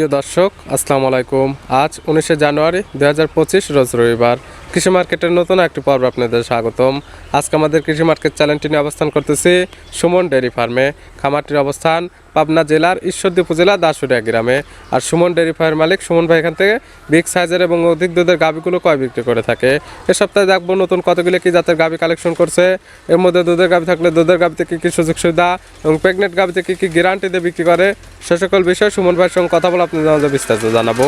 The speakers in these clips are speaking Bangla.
প্রিয় দর্শক, আসসালামু আলাইকুম। আজ উনিশে জানুয়ারি দু হাজার পঁচিশ রোজ রবিবার। কৃষি মার্কেটের নতুন একটি পর্ব আপনাদের স্বাগতম। আজকে আমাদের কৃষি মার্কেট চ্যানেলটি নিয়ে অবস্থান করতেছি সুমন ডেয়ারি ফার্মে। খামারটির অবস্থান পাবনা জেলার ঈশ্বরদী উপজেলা দাসুরিয়া গ্রামে। আর সুমন ডেয়ারি ফার্মের মালিক সুমন ভাই এখান থেকে বিগ সাইজের এবং অধিক দুধের গাভিগুলো কয় বিক্রি করে থাকে। এ সপ্তাহে দেখব নতুন কতগুলো কি জাতের গাভি কালেকশন করছে। এর মধ্যে দুধের গাভি থাকলে দুধের গাভিতে কী কী সুযোগ সুবিধা এবং প্রেগনেন্ট গাভিতে কী কী গ্যারান্টি দিয়ে বিক্রি করে, সে সকল বিষয়ে সুমন ভাইয়ের সঙ্গে কথা বলে আপনাদের বিস্তারিত জানাব।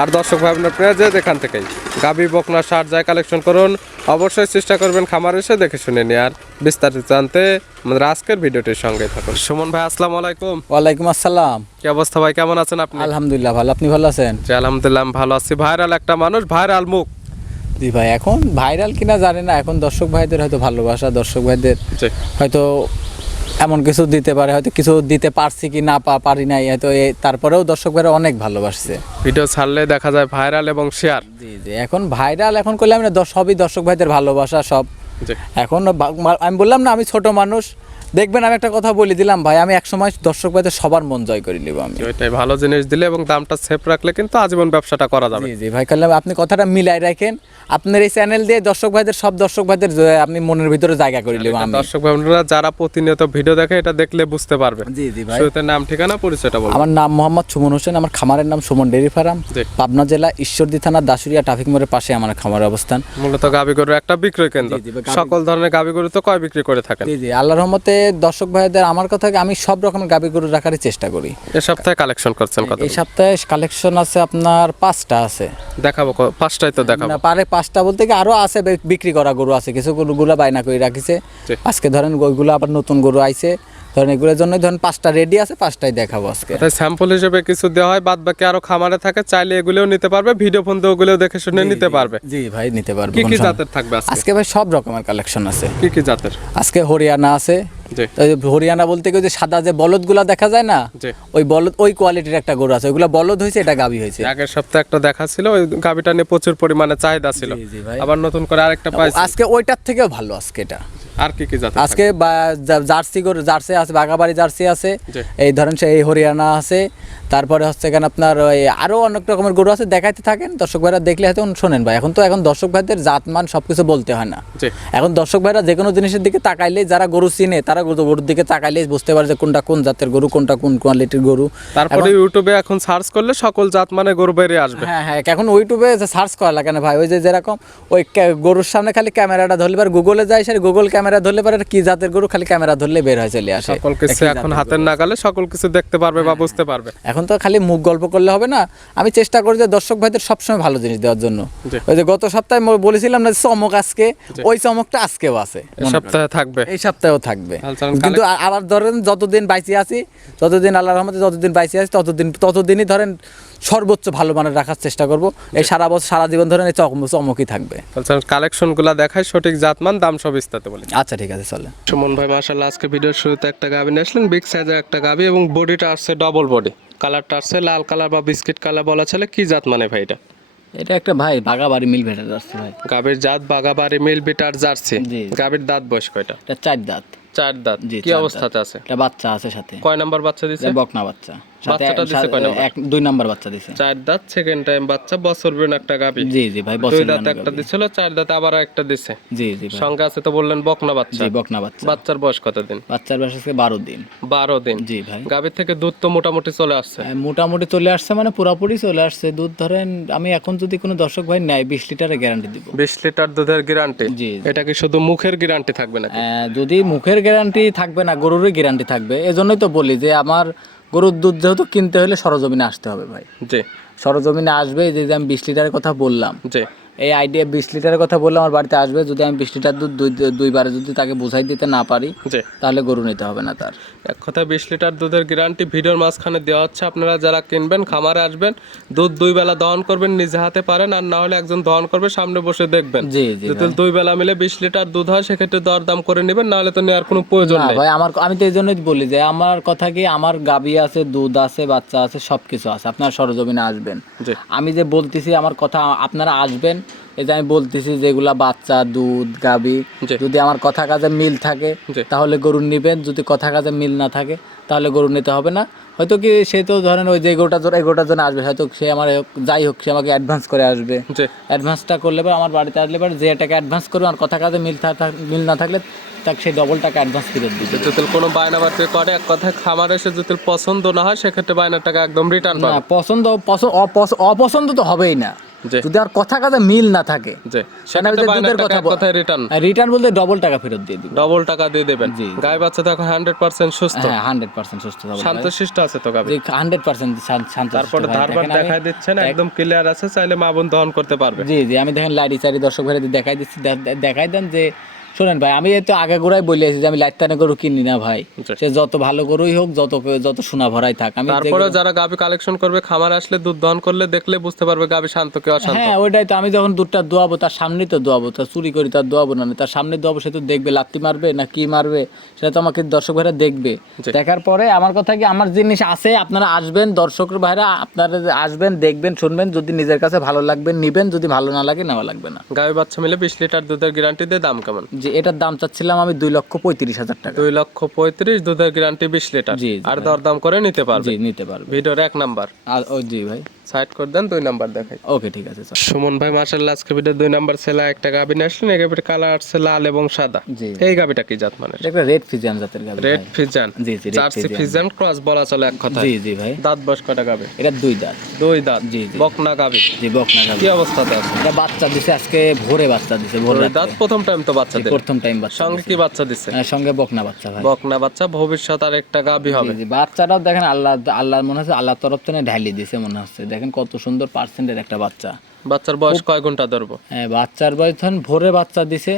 আর দর্শক ভাই আপনার যে এখান থেকেই গাভি, বকনা, সার যায় কালেকশন করুন, অবশ্যই চেষ্টা করবেন খামার এসে দেখে শুনে নেওয়ার বিস্তারিত জানতে আমাদের আজকের ভিডিওটির সঙ্গে থাকুন। সুমন ভাই আসসালামু আলাইকুম। ওয়ালাইকুম আসসালাম। কি অবস্থা ভাই কেমন আছেন আপনি? আলহামদুলিল্লাহ ভালো। আপনি ভালো আছেন? জি আলহামদুলিল্লাহ আমি ভালো আছি। ভাইরাল একটা মানুষ ভাইরাল মুখ। জি ভাই এখন ভাইরাল কিনা জানি না। এখন দর্শক ভাইদের হয়তো ভালোবাসা দর্শক ভাইদের হয়তো এমন কিছু দিতে পারে হয়তো কিছু দিতে পারছি কি না পারি নাই হয়তো তারপরেও দর্শক ভাইরা অনেক ভালোবাসছে। ভিডিও ছাড়লে দেখা যায় ভাইরাল এবং শেয়ার। জি জি এখন ভাইরাল এখন করলে আমি না সবই দর্শক ভাইদের ভালোবাসা সব এখন আমি বললাম না আমি ছোট মানুষ দেখবেন আমি একটা কথা বলে দিলাম ভাই আমি একসময় দর্শক ভাইদের সবার মন জয় করে নিব আমি। ওইটাই ভালো জিনিস দিলে এবং দামটা সেফ রাখলে কিন্তু আজীবন ব্যবসাটা করা যাবে। জি জি ভাই কাল্লাম আপনি কথাটা মিলাই রাখেন। আপনার এই চ্যানেল দিয়ে দর্শক ভাইদের সব দর্শক ভাইদের আপনি মনের ভিতরে জায়গা করে নেব আমি। দর্শক বন্ধুরা যারা প্রতিনিয়ত ভিডিও দেখে এটা দেখলে বুঝতে পারবে। জি জি ভাই। শুরুতে নাম ঠিকানা পরিচয়টা বলুন। আমার নাম মোহাম্মদ সুমন হোসেন আমার খামারের নাম সুমন ডেরি ফার্ম। পাবনা জেলা ঈশ্বরদী থানা দাসুরিয়া ট্রাফিক মোড়ের পাশে আমার খামারের অবস্থান। মূলত গাবি গরুর একটা বিক্রয় কেন্দ্র। সকল ধরনের গাবি গরু তো কয় বিক্রি করে থাকেন? জি জি আল্লাহর রহমতে দর্শক ভাইদের আমার কথা আমি সব রকমের গাবি গরু রাখার চেষ্টা করি। এ সপ্তাহে কালেকশন করছেন কত এই সপ্তাহে কালেকশন আছে আপনার পাঁচটা আছে। দেখাবো পাঁচটাই তো দেখাবো। না পারে পাঁচটা বলতে কি আরও আছে বিক্রি করা গরু আছে কিছু গরুগুলো বায়না করে রাখিছে। আজকে ধরেন ওইগুলো আবার নতুন গরু আইছে। ধরেন এগুলোর জন্য ধরেন পাঁচটা রেডি আছে পাঁচটাই দেখাবো আজকে। তাই স্যাম্পল হিসেবে কিছু দেওয়া হয় বাদ বাকি আরও খামারে থাকে চাইলে এগুলোও নিতে পারবে ভিডিও ফোন দিয়ে ওগুলোও দেখে শুনে নিতে পারবে। জি ভাই নিতে পারবে কি কি জাতের থাকবে আজকে? আজকে ভাই সব রকমের কালেকশন আছে। কি কি জাতের? আজকে হরিয়ানা আছে। তো হরিয়ানা বলতে ওই যে সাদা যে বলদগুলা দেখা যায় না? ওই বলদ ওই কোয়ালিটির একটা গরু আছে। ওইগুলা বলদ হয়েছে এটা গাবি হয়েছে। আগের সপ্তাহে একটা দেখা ছিল ওই গাবিটা নিয়ে প্রচুর পরিমাণে চাহিদা ছিল। জি, জি ভাই। আবার নতুন করে আরেকটা পাইছি। আজকে ওইটার থেকেও ভালো আজকে এটা। আর কি কি জাতের আজকে জার্সি গরু জার্সি আছে বাগাবাড়ি জার্সি আছে। এই ধরেন সে হরিয়ানা আছে। তারপরে হচ্ছে এখানে আপনার ওই আরও অনেক রকমের গরু আছে দেখাইতে থাকেন। দর্শক ভাইরা দেখলে হয়তো শোনেন ভাই। এখন তো এখন দর্শক ভাইদের জাতমান সবকিছু বলতে হয় না। এখন দর্শক ভাইরা যে কোনো জিনিসের দিকে তাকাইলে যারা গরু চিনে তারা গরুর দিকে তাকাইলে বুঝতে পারে যে কোনটা কোন জাতের গরু কোনটা কোন কোয়ালিটির গরু। তারপরে ইউটিউবে এখন সার্চ করলে সকল জাত মানে গরু বেরিয়ে আসবে। হ্যাঁ হ্যাঁ এখন ইউটিউবে সার্চ করা লাগে না ভাই। ওই যে যেরকম ওই গরুর সামনে খালি ক্যামেরাটা ধরলে গুগলে যায় সে গুগল ক্যামেরা ধরলে পারে কি জাতের গরু খালি ক্যামেরা ধরলে বের হয়ে চলে আসে। সকল কিছু এখন হাতের নাগালে সকল কিছু দেখতে পারবে বা বুঝতে পারবে। এখন তো খালি মুখ গল্প করলে হবে না। আমি চেষ্টা করি যে দর্শক ভাইদের সবসময় ভালো জিনিস দেওয়ার জন্য। ওই যে গত সপ্তাহে বলেছিলাম না চমক আজকে ওই চমকটা আজকেও আছে। এ সপ্তাহে থাকবে। এই সপ্তাহেও থাকবে। কিন্তু আবার ধরেন যতদিন বাইসি আছি ততদিন আল্লাহর রহমতে যতদিন বাইসি আছি ততদিন ততদিনই ধরেন সর্বোচ্চ ভালো মানের রাখার চেষ্টা করব। এই সারা বছর সারা জীবন ধরেন এই চমকই থাকবে। কালেকশনগুলা দেখায় সঠিক জাতমান দাম সব বিস্তারিত বলি। আচ্ছা ঠিক আছে চলে সুমন ভাই মাশাল্লাহ আজকে ভিডিওর শুরুতে একটা গাবি নিয়ে আসলেন বিগ সাইজের একটা গাবি এবং বডিটা আসছে ডবল বডি কালারটা আসছে লাল কালার বা বিস্কিট কালার বলা চলে কি জাত মানে ভাই এটা? এটা একটা ভাই বাগাবাড়ি মিল ভেটার আসছে ভাই। গাবির জাত বাগাবাড়ি মিল বিটার জার্সি। গাবির দাঁত বয়স কয়টা? এটা চার দাঁত। চার দাঁত। কি অবস্থাতে আছে? একটা বাচ্চা আছে সাথে। কয় নাম্বার বাচ্চা দিছে? বকনা বাচ্চা। বাচ্চাটা দিছে কয় নাম্বার? এক দুই নাম্বার বাচ্চা দিছে। চার দাঁত সেকেন্ড টাইম বাচ্চা বছর বিন একটা গাবি। জি জি ভাই দুই দাঁত একটা দিছিল চার দাঁত আবার একটা দিছে। জি জি ভাই। সঙ্গে আছে তো বললেন বকনা বাচ্চা। জি বকনা বাচ্চা। বাচ্চার বয়স কত দিন বাচ্চার বয়স আজকে বারো দিন। বারো দিন। জি ভাই। গাবির থেকে দুধ তো মোটামুটি চলে আসছে। হ্যাঁ, মোটামুটি চলে আসছে মানে পুরোপুরি চলে আসছে। দুধ ধরেন আমি এখন যদি কোনো দর্শক ভাই নেয় বিশ লিটারের গ্যারান্টি দিব। বিশ লিটার দুধের গ্যারান্টি জি এটা কি শুধু মুখের গ্যারান্টি থাকবে না আহ, যদি মুখের গ্যারান্টি থাকবে না গরুরই গ্যারান্টি থাকবে। এজন্যই তো বলি যে আমার গরুর দুধ যেহেতু কিনতে হলে সরজমিনে আসতে হবে ভাই। জি। সরজমিনে আসবে এই যে আমি বিশ লিটারের কথা বললাম। জি। এই আইডিয়া বিশ লিটারের কথা বললে আমার বাড়িতে আসবে যদি আমি বিশ লিটার দুধ দুই দুইবারে যদি তাকে বোঝাই দিতে না পারি তাহলে গরু নিতে হবে না তার। এক কথা বিশ লিটার দুধের গ্যারান্টি ভিডিওর মাঝখানে দেওয়া হচ্ছে আপনারা যারা কিনবেন খামারে আসবেন দুধ দুই বেলা দহন করবেন নিজে হাতে পারেন আর না হলে একজন দহন করবে সামনে বসে দেখবেন। জি জি যদি দুই বেলা মিলে বিশ লিটার দুধ হয় সেক্ষেত্রে দরদাম করে নেবেন না হলে তো নেওয়ার কোনো প্রয়োজন নেই। ভাই আমার আমি তো এই জন্যই বলি যে আমার কথা কি আমার গাবি আছে দুধ আছে বাচ্চা আছে সব কিছু আছে আপনার সরজমিনে আসবেন। আমি যে বলতেছি আমার কথা আপনারা আসবেন এই যে আমি বলতেছি যেগুলা বাচ্চা দুধ গাবি যদি আমার কথা কাজে মিল থাকে তাহলে গরু নিবেন। যদি কথা কাজে মিল না থাকে তাহলে গরু নিতে হবে না। হয়তো কি সে তো ধরেন ওই যে এগোটার জন্য এগোটার জন্য আসবে। হয়তো সে আমার যাই হোক সে আমাকে অ্যাডভান্স করে আসবে। অ্যাডভান্সটা করলে পর আমার বাড়িতে আসলে পর যে টাকা অ্যাডভান্স করবে আর কথা কাজে মিল মিল না থাকলে তাকে সেই ডবল টাকা অ্যাডভান্স ফেরত দিবে। যদি কোনো বায়না বাড়তে করে এক কথায় খামার এসে যদি পছন্দ না হয় সেক্ষেত্রে বায়নার টাকা একদম রিটার্ন না পছন্দ পছন্দ অপছন্দ তো হবেই না। যদি আর কথা কাজে মিল না থাকে কথা রিটার্ন বলতে ডবল টাকা ফেরত দিয়ে দিবেন ডবল টাকা দিয়ে দেবেন। গায়ে বাচ্চা তো এখন হান্ড্রেড পার্সেন্ট সুস্থ। হ্যাঁ হান্ড্রেড পার্সেন্ট সুস্থ শান্তশিষ্ট আছে তো গাবে। হান্ড্রেড পার্সেন্ট শান্ত তারপরে ধারবার দেখাই দিচ্ছেন একদম ক্লিয়ার আছে চাইলে মা বোন দহন করতে পারবে। জি জি আমি দেখেন লাইট চারি দর্শক ভাই দেখাই দিচ্ছি দেখাই দেন যে শোনেন ভাই আমি তো আগে গোড়াই বলে আসি যে আমি লাইট টানে গরু কিনি না ভাই। সে যত ভালো গরুই হোক যত যত সোনা ভরাই থাক আমি তারপরে যারা গাবি কালেকশন করবে খামার আসলে দুধ দহন করলে দেখলে বুঝতে পারবে গাবি শান্ত কি অশান্ত। হ্যাঁ ওইটাই তো আমি যখন দুধটা দোয়াবো তার সামনেই তো দোয়াবো তার চুরি করি তার দোয়াবো না তার সামনে দোয়াবো সে তো দেখবে লাত্তি মারবে না কি মারবে সেটা তো আমাকে দর্শক ভাইরা দেখবে। দেখার পরে আমার কথা কি আমার জিনিস আছে আপনারা আসবেন দর্শক ভাইরা আপনারা আসবেন দেখবেন শুনবেন যদি নিজের কাছে ভালো লাগবে নিবেন যদি ভালো না লাগে নেওয়া লাগবে না। গাবি বাচ্চা মিলে বিশ লিটার দুধের গ্যারান্টি দিয়ে দাম কেমন? যে এটার দাম চাচ্ছিলাম আমি দুই লক্ষ পঁয়ত্রিশ হাজার টাকা। দুই লক্ষ পঁয়ত্রিশ দুধের গ্যারান্টি বিশ লিটার। জি, জি, আর দরদাম করে নিতে পারবে। জি নিতে পারবে। ভিডিওর এক নাম্বার। আর ওই জি ভাই। সাইড করে দেন দুই নাম্বার দেখাই। ওকে ঠিক আছে স্যার সুমন ভাই মার্শাল্লাহ আজকে ভিডিও দুই নাম্বার ছেলে একটা গাবি নিয়ে আসলেন এই কালার আসছে লাল এবং সাদা। এই গাবিটা কি জাত মানে এটা রেড ফিজিয়ান জাতের গাভি রেড ফিজান জি জি জার্সি ক্রস বলা চলে এক কথা জি জি ভাই। দাঁত বয়স কটা গাবে? এটা দুই দাঁত। দুই দাঁত। জি জি। বকনা গাবি। জি বকনা কি অবস্থাতে আছে এটা বাচ্চা দিছে আজকে ভোরে বাচ্চা দিছে ভোর। দাঁত প্রথম টাইম তো বাচ্চা দেবে প্রথম টাইম বাচ্চা সঙ্গে কি বাচ্চা দিছে? হ্যাঁ, সঙ্গে বকনা বাচ্চা ভাই। বকনা বাচ্চা ভবিষ্যৎ আর একটা গাবি হবে। জি, জি বাচ্চাটাও দেখেন আল্লাহ আল্লাহর মনে হচ্ছে আল্লাহর তরফ থেকে ঢালি দিছে মনে হচ্ছে। দেখেন কত সুন্দর পার্সেন্টের একটা বাচ্চা। বাচ্চার বয়স কয় ঘণ্টা ধরবো? হ্যাঁ বাচ্চার বয়স ধরেন ভোরে বাচ্চা দিছে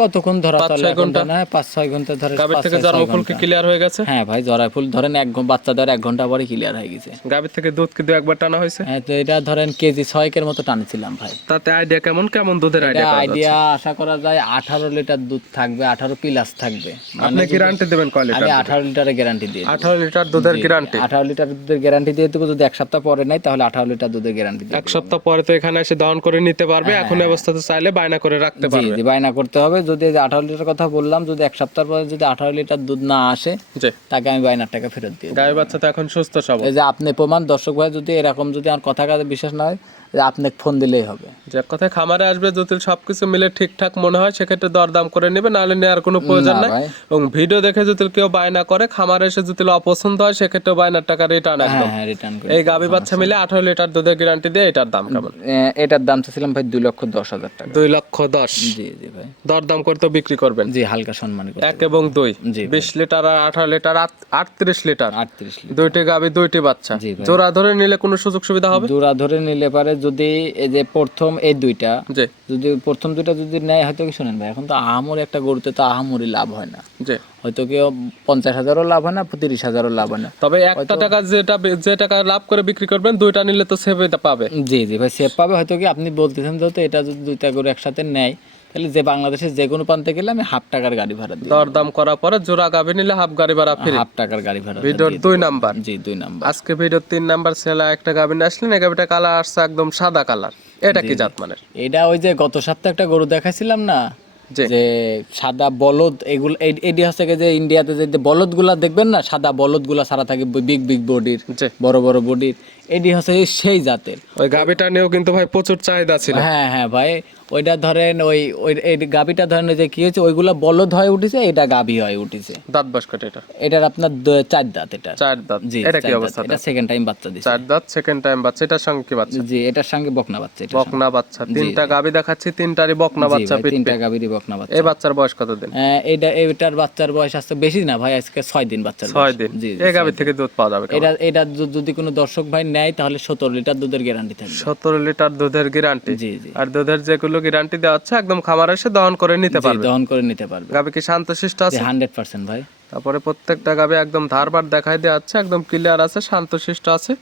কতক্ষণ ধরা ঘণ্টা? পাঁচ ছয় ঘণ্টা থেকে কি ক্লিয়ার হয়ে গেছে? হ্যাঁ ভাই ফুল ধরেন এক বাচ্চা ধরে এক ঘণ্টা পরে ক্লিয়ার হয়ে গেছে। গাবির থেকে দুধ কি দু একবার টানা হয়েছে? হ্যাঁ তো এটা ধরেন কেজি ছয়কের মতো টানছিলাম ভাই। তাতে আইডিয়া কেমন? কেমন দুধের আইডিয়া আইডিয়া আশা করা যায় আঠারো লিটার দুধ থাকবে আঠারো প্লাস থাকবে। আপনি গ্যারান্টি দেবেন কয় আমি লিটার? আঠারো লিটারের গ্যারান্টি দিয়ে আঠারো লিটার দুধের গ্যারান্টি আঠারো লিটার দুধের গ্যারান্টি দিয়ে দেবো যদি এক সপ্তাহ পরে নাই তাহলে আঠারো লিটার দুধের গ্যারান্টি এক সপ্তাহ পরে তো এখানে এসে দহন করে নিতে পারবে এখন অবস্থাতে চাইলে বায়না করে রাখতে পারবে। বায়না করতে হবে। যদি আঠারো লিটার কথা বললাম যদি এক সপ্তাহ পরে যদি আঠারো লিটার দুধ না আসে তাকে আমি বাইনার টাকা ফেরত দিই। গায়ে বাচ্চা তো এখন সুস্থ সব এই যে আপনি প্রমাণ দর্শক ভাই যদি এরকম যদি আমার কথা কাজে বিশ্বাস না হয় যে আপনি ফোন দিলেই হবে। যে কথায় খামারে আসবে যদি সবকিছু মিলে ঠিকঠাক মনে হয় সেক্ষেত্রে দরদাম করে নেবে নাহলে নেওয়ার কোনো প্রয়োজন নাই। এবং ভিডিও দেখে যদি কেউ বায়না করে খামারে এসে যদি অপছন্দ হয় সেক্ষেত্রে বায়নার টাকা রিটার্ন হ্যাঁ একদম হ্যাঁ রিটার্ন করে এই গাবি বাচ্চা মিলে আঠারো লিটার দুধের গ্যারান্টি দিয়ে এটার দাম কেমন? এটার দাম চাচ্ছিলাম ভাই দুই লক্ষ দশ হাজার টাকা। দুই লক্ষ দশ। জি জি ভাই। দরদাম করে তো বিক্রি করবেন। জি হালকা সম্মান করে এক এবং দুই। বিশ লিটার আর আঠারো লিটার আট- আটত্রিশ লিটার। আটত্রিশ দুইটি গাবি দুইটি বাচ্চা। জোড়া ধরে নিলে কোনো সুযোগ সুবিধা হবে? জোড়া ধরে নিলে পারে যদি এই যে প্রথম এই দুইটা যদি প্রথম দুইটা যদি নেয় হয়তো কি শোনেন ভাই এখন তো আহামরি একটা গরুতে তো আহামরি লাভ হয় না। যে হয়তো কি পঞ্চাশ হাজারও লাভ হয় না তিরিশ হাজারও লাভ হয় না। তবে একটা টাকা যেটা যে টাকা লাভ করে বিক্রি করবেন দুইটা নিলে তো সেভ পাবে। জি জি ভাই সেভ পাবে। হয়তো কি আপনি বলতেছেন যেহেতু এটা যদি দুইটা গরু একসাথে নেয় তাহলে যে বাংলাদেশের যে কোনো প্রান্তে গেলে আমি হাফ টাকার গাড়ি ভাড়া দিই দরদাম করার পরে জোড়া গাবি নিলে হাফ গাড়ি ভাড়া ফ্রি হাফ টাকার গাড়ি ভাড়া ভিডিওর দুই নাম্বার। জি দুই নাম্বার। আজকে ভিডিওর তিন নাম্বার ছেলে একটা গাবি নিয়ে আসলেন এই গাবিটা কালার আসছে একদম সাদা কালার এটা কি জাত মানের এটা ওই যে গত সপ্তাহে একটা গরু দেখাইছিলাম না? যে সাদা বলদ এগুলো এটি হচ্ছে যে ইন্ডিয়াতে যে বলদগুলা দেখবেন না? সাদা বলদগুলা সারা থাকে বিগ বিগ বডির বড় বড় বডির। এটি হচ্ছে সেই জাতের। ওই গাবিটা নিয়েও কিন্তু ভাই প্রচুর চাহিদা ছিল। হ্যাঁ হ্যাঁ ভাই ওইটা ধরেন ওই ওই এই গাবিটা ধরেন ওই যে কি হয়েছে ওইগুলা বলদ হয়ে উঠেছে এটা গাবি হয়ে উঠেছে। দাঁত বাস কাটে এটা? এটার আপনার চার দাঁত এটা। চার দাঁত। জি এটা কি অবস্থা এটা সেকেন্ড টাইম বাচ্চা দিছে। চার দাঁত সেকেন্ড টাইম বাচ্চা এটার সঙ্গে কি বাচ্চা? জি এটার সঙ্গে বকনা বাচ্চা এটা বকনা বাচ্চা তিনটা গাবি দেখাচ্ছি তিনটারই বকনা বাচ্চা পিট তিনটা গাবিরই বকনা বাচ্চা। এই বাচ্চার বয়স কত দিন এইটা এইটার বাচ্চার বয়স আসছে বেশি না ভাই আজকে ছয় দিন বাচ্চার ছয় বয়স। দিন। জি এই গাবি থেকে দুধ পাওয়া যাবে এটা এটা যদি কোনো দর্শক ভাই নেয় তাহলে সতেরো লিটার দুধের গ্যারান্টি থাকবে। সতেরো লিটার দুধের গ্যারান্টি জি জি। আর দুধের যেগুলো গ্যারান্টি দেওয়া হচ্ছে একদম খামার এসে দহন করে নিতে পারবে। দহন করে নিতে পারবে। গাবি কি শান্তশিষ্ট আছে? হান্ড্রেড পার্সেন্ট ভাই। তারপরে প্রত্যেকটা গাবে একদম ধারবার দেখাই দেওয়া আছে একদম ক্লিয়ার আছে শান্তশিষ্ট আছে।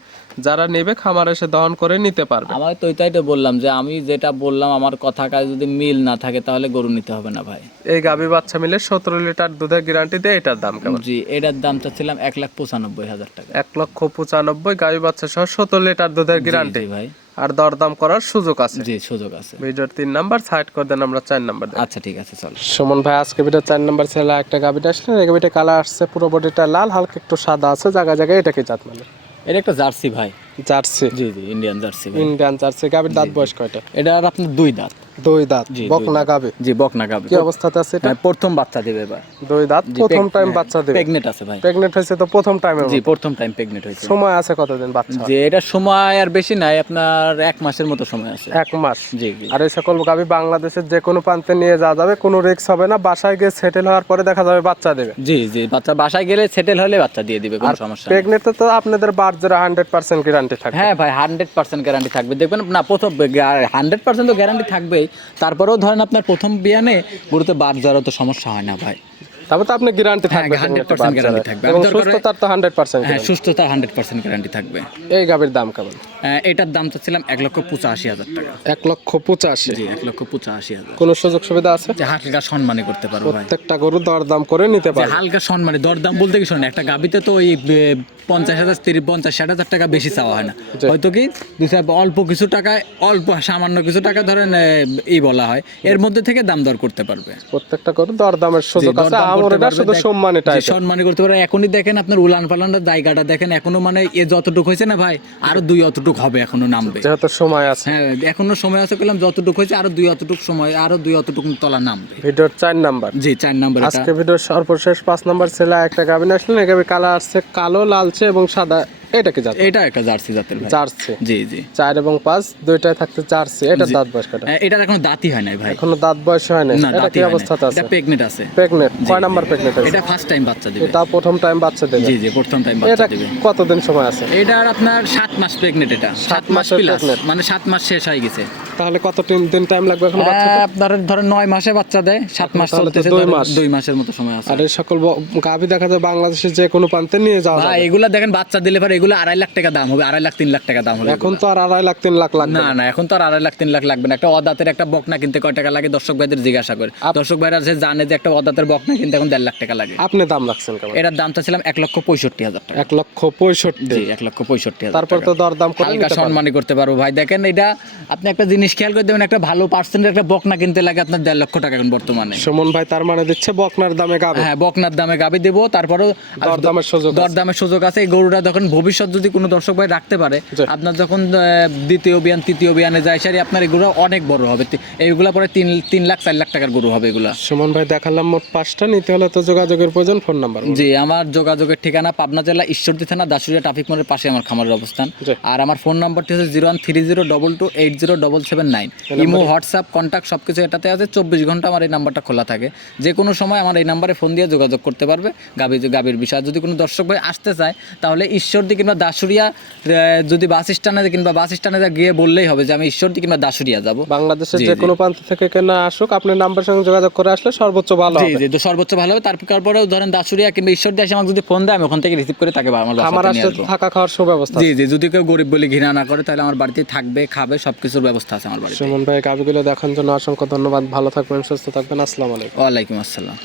যারা নেবে খামার এসে দহন করে নিতে পারবে। আমার তো ওইটাই তো বললাম যে আমি যেটা বললাম আমার কথা কাজ যদি মিল না থাকে তাহলে গরু নিতে হবে না ভাই। এই গাবি বাচ্চা মিলে সতেরো লিটার দুধের গ্যারান্টি দেয় এটার দাম কেমন? জি এটার দাম চাচ্ছিলাম এক লাখ পঁচানব্বই হাজার টাকা। এক লক্ষ পঁচানব্বই গাবি বাচ্চা সহ সতেরো লিটার দুধের গ্যারান্টি ভাই। আর দরদাম করার সুযোগ আছে। জি সুযোগ আছে। ভিডিওর তিন নাম্বার সাইড করে দেন আমরা চার নাম্বার আচ্ছা ঠিক আছে চল। সুমন ভাই আজকে ভিডিও চার নাম্বার ছেলে একটা গাবিটা আসলে এই গাবিটা কালার আসছে পুরো বডিটা লাল হালকা একটু সাদা আছে জায়গা জায়গায় এটা কি জাত মানে। এটা একটা জার্সি ভাই। জার্সি। জি জি ইন্ডিয়ান জার্সি ইন্ডিয়ান জার্সি গাবির দাঁত বয়স কয়টা? এটা আর আপনার দুই দাঁত। দুই দাঁত জি, বকনা গাবি? জি বকনা গাবে। কি অবস্থাতে আছে এটা? প্রথম বাচ্চা দেবে এবার। দুই দাঁত প্রথম টাইম বাচ্চা দেবে। প্রেগনেন্ট আছে ভাই। হয়েছে তো প্রথম টাইমে জি প্রথম টাইম হয়েছে। সময় আছে কতদিন বাচ্চা? যে এটা সময় আর বেশি নাই আপনার এক মাসের মতো সময় আছে। এক মাস? জি আর এই সকল গাবি বাংলাদেশের যে কোনো প্রান্তে নিয়ে যাওয়া যাবে কোনো রিস্ক হবে না বাসায় গিয়ে সেটেল হওয়ার পরে দেখা যাবে বাচ্চা দেবে। জি জি বাচ্চা বাসায় গেলে সেটেল হলে বাচ্চা দিয়ে দিবে কোনো সমস্যা নেই। প্রেগনেন্ট তো আপনাদের বার্থের হান্ড্রেড পার্সেন্ট গ্যারান্টি থাকে হ্যাঁ ভাই হান্ড্রেড পার্সেন্ট গ্যারান্টি থাকবে। দেখবেন না প্রথম হান্ড্রেড পার্সেন্ট তো গ্যারান্টি থাকবেই। তারপরেও ধরেন আপনার প্রথম বিয়ানে গুরুতে বাদ যাওয়ার তো সমস্যা হয় না ভাই। তারপর তো আপনি গ্যারান্টি থাকবে 100%। এবং সুস্থতার তো হান্ড্রেড পার্সেন্ট হ্যাঁ সুস্থতা হান্ড্রেড পার্সেন্ট গ্যারান্টি থাকবে। এই গাবির দাম কেমন? এটার দাম চাচ্ছিলাম এক লক্ষ পঁচাশি হাজার টাকা। লক্ষ জি লক্ষ পঁচাশি হাজার। কোনো সুযোগ সুবিধা আছে? যে হালকা সম্মানে করতে পারব ভাই। প্রত্যেকটা গরু দরদাম করে নিতে পারবে। হালকা সম্মানে দরদাম বলতে কি শোনেন একটা গাবিতে তো ওই এ, পঞ্চাশ হাজার তিরিশ পঞ্চাশ ষাট হাজার টাকা বেশি চাওয়া হয় না। হয়তো কি অল্প কিছু টাকায় অল্প সামান্য কিছু টাকা ধরেন এই বলা হয়। এর মধ্যে থেকে দাম দর করতে পারবে। প্রত্যেকটা গরু দরদামের সুযোগ আছে। করতে পারবে, সম্মানে করতে পারে এখনই দেখেন আপনার উলান পালানোর জায়গাটা দেখেন এখনও মানে এ যতটুকু হয়েছে না ভাই আরও দুই অতটুক হবে এখনও নামবে। যেহেতু সময় আছে। হ্যাঁ এখনও সময় আছে বললাম যতটুকু হয়েছে আরও দুই অতটুক সময় আরও দুই অতটুক তলা নামবে। ভিডিওর চার নাম্বার। জি চার নাম্বার আজকে ভিডিওর সর্বশেষ পাঁচ নাম্বার ছেলে একটা গাবিন আসলেন এই গাবি কালার আসছে কালো লালচে এবং সাদা। এটা কি জাত এটা একটা জার্সি জাতের ভাই। জার্সি। জি জি। চার এবং পাঁচ দুইটাই থাকতে জার্সি। এটা দাঁত বয়স কাটা এটা এটার এখনও দাঁতই হয় নাই ভাই। এখনও দাঁত বয়স হয় না না এটা কি নাই। অবস্থাতে আছে? এটা প্রেগনেন্ট আছে। প্রেগনেন্ট কয় নাম্বার প্রেগনেন্ট আছে? এটা ফার্স্ট টাইম বাচ্চা দিবে। এটা প্রথম টাইম বাচ্চা দেবে। জি জি প্রথম টাইম বাচ্চা দিবে। কতদিন সময় আছে? এটা আপনার সাত মাস প্রেগনেন্ট এটা। সাত মাস মাসের প্লাস মানে সাত মাস শেষ হয়ে গেছে। তাহলে কত দিন- টাইম লাগবে এখন আপনার ধরেন নয় মাসে বাচ্চা দেয় সাত মাস চলতেছে দুই মাস। দুই মাসের মতো সময় আছে। আর এই সকল গাভী দেখা যায় বাংলাদেশের যে কোনো প্রান্তে নিয়ে যাওয়া এগুলা দেখেন বাচ্চা দিলে পরে এগুলো আড়াই লাখ টাকা দাম হবে আড়াই লাখ তিন লাখ টাকা দাম হবে এখন তো আর আড়াই লাখ তিন লাখ লাগবে। না না এখন তো আর আড়াই লাখ তিন লাখ লাগবে না। একটা অদাতের একটা বকনা কিনতে কয় টাকা লাগে দর্শক ভাইদের জিজ্ঞাসা করে। দর্শক ভাইরা যে জানে যে একটা অদাতের বকনা কিনতে এখন দেড় লাখ টাকা লাগে। আপনি দাম রাখছেন কেমন? এটার দামটা ছিলাম এক লক্ষ পঁয়ষট্টি হাজার টাকা। এক লক্ষ পঁয়ষট্টি। এক লক্ষ পঁয়ষট্টি হাজার তারপর তো দরদাম করে হালকা সম্মানই করতে পারব। ভাই দেখেন এটা আপনি একটা জিনিস খেয়াল করে দেবেন একটা ভালো পার্সেন্টের একটা বকনা কিনতে লাগে আপনার দেড় লক্ষ টাকা এখন বর্তমানে। সুমন ভাই তার মানে দিচ্ছে বকনার দামে গাবে। হ্যাঁ বকনার দামে গাবি দেবো তারপরেও দরদামের সুযোগ। দরদামের সুযোগ আছে। এই গরুটা যখন ভবিষ্যৎ যদি কোনো দর্শক ভাই রাখতে পারে আপনার যখন দ্বিতীয় বিয়ান তৃতীয় বিয়ানে যায় সারি আপনার এগুলো অনেক বড় হবে। এইগুলা পরে তিন তিন লাখ চার লাখ টাকার গরু হবে এগুলা। সুমন ভাই দেখালাম মোট পাঁচটা নিতে হলে তো যোগাযোগের প্রয়োজন ফোন নাম্বার জি আমার যোগাযোগের ঠিকানা পাবনা জেলা ঈশ্বরদী থানা দাসুরিয়া ট্রাফিক মোড়ের পাশে আমার খামারের অবস্থান। আর আমার ফোন নাম্বারটি হচ্ছে zero one three zero double two eight zero double seven nine imo WhatsApp contact সব কিছু এটাতে আছে চব্বিশ ঘণ্টা আমার এই নাম্বারটা খোলা থাকে। যে কোনো সময় আমার এই নাম্বারে ফোন দিয়ে যোগাযোগ করতে পারবে। গাবি গাবির বিষয়ে। যদি কোনো দর্শক ভাই আসতে চায় তাহলে ঈশ্বরদী কিংবা দাসুরিয়া যদি বাস স্ট্যান্ডে কিংবা বাস স্ট্যান্ডে গিয়ে বললেই হবে যে আমি ঈশ্বরদী কিংবা দাসুরিয়া যাব। বাংলাদেশের যে কোনো প্রান্ত থেকে কেনা আসুক আপনার নাম্বার সঙ্গে যোগাযোগ করে আসলে সর্বোচ্চ ভালো হবে। জি সর্বোচ্চ ভালো হবে। তারপরেও ধরেন দাসুরিয়া কিংবা ঈশ্বরদী এসে আমাকে যদি ফোন দেয় আমি ওখান থেকে রিসিভ করে তাকে আমার আমার থাকা খাওয়ার সুব্যবস্থা জি জি যদি কেউ গরিব বলে ঘৃণা না করে তাহলে আমার বাড়িতে থাকবে খাবে সবকিছুর ব্যবস্থা আছে আমার বাড়িতে। সুমন ভাই গাভিগুলো দেখার জন্য অসংখ্য ধন্যবাদ। ভালো থাকবেন সুস্থ থাকবেন। আসসালামু আলাইকুম। ওয়ালাইকুম আসসালাম।